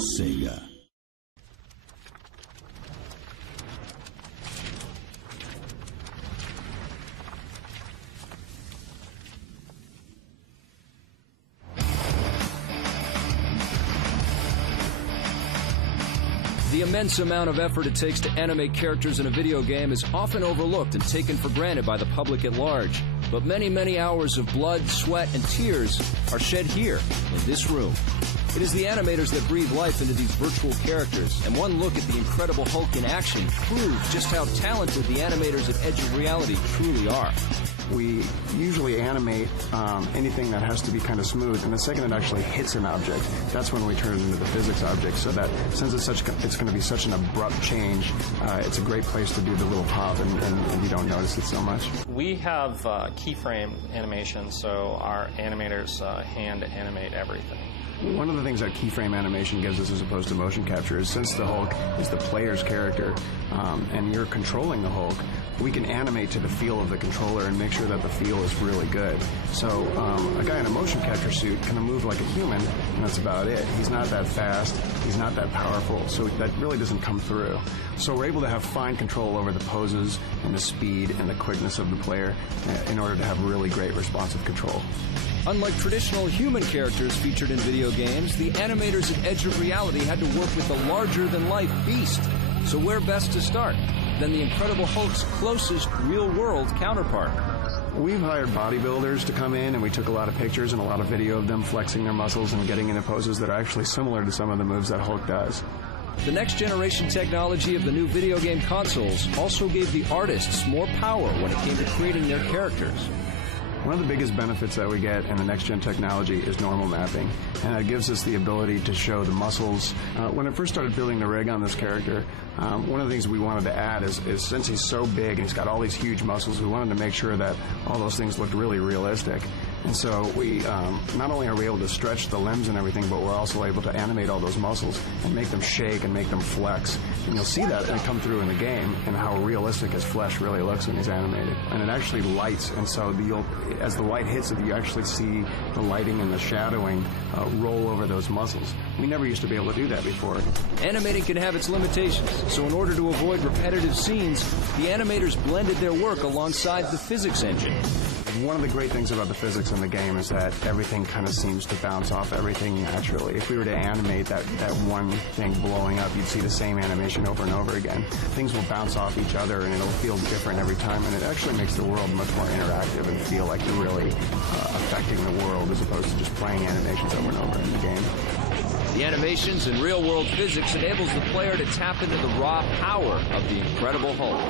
Sega. The immense amount of effort it takes to animate characters in a video game is often overlooked and taken for granted by the public at large. But many, many hours of blood, sweat, and tears are shed here, in this room. It is the animators that breathe life into these virtual characters, and one look at the Incredible Hulk in action proves just how talented the animators at Edge of Reality truly are. We usually animate anything that has to be kind of smooth, and the second it actually hits an object, that's when we turn it into the physics object, so that since it's going to be such an abrupt change, it's a great place to do the little pop, and you don't notice it so much. We have keyframe animation, so our animators hand animate everything. One of the things that keyframe animation gives us as opposed to motion capture is since the Hulk is the player's character and you're controlling the Hulk, we can animate to the feel of the controller and make sure that the feel is really good. So a guy in a motion capture suit can move like a human, and that's about it. He's not that fast, he's not that powerful, so that really doesn't come through. So we're able to have fine control over the poses and the speed and the quickness of the player in order to have really great responsive control. Unlike traditional human characters featured in video games, the animators at Edge of Reality had to work with a larger-than-life beast. So where best to start than the Incredible Hulk's closest real-world counterpart? We've hired bodybuilders to come in, and we took a lot of pictures and a lot of video of them flexing their muscles and getting into poses that are actually similar to some of the moves that Hulk does. The next-generation technology of the new video game consoles also gave the artists more power when it came to creating their characters. One of the biggest benefits that we get in the next-gen technology is normal mapping, and it gives us the ability to show the muscles. When I first started building the rig on this character, one of the things we wanted to add is since he's so big and he's got all these huge muscles, we wanted to make sure that all those things looked really realistic. And so we not only are we able to stretch the limbs and everything, but we're also able to animate all those muscles and make them shake and make them flex. And you'll see that come through in the game and how realistic his flesh really looks when he's animated. And it actually lights, and so as the light hits it, you actually see the lighting and the shadowing roll over those muscles. We never used to be able to do that before. Animating can have its limitations, so in order to avoid repetitive scenes, the animators blended their work alongside the physics engine. One of the great things about the physics in the game is that everything kind of seems to bounce off everything naturally. If we were to animate that one thing blowing up, you'd see the same animation over and over again. Things will bounce off each other, and it'll feel different every time, and it actually makes the world much more interactive and feel like you're really affecting the world as opposed to just playing animations over and over in the game. The animations and real-world physics enables the player to tap into the raw power of the Incredible Hulk.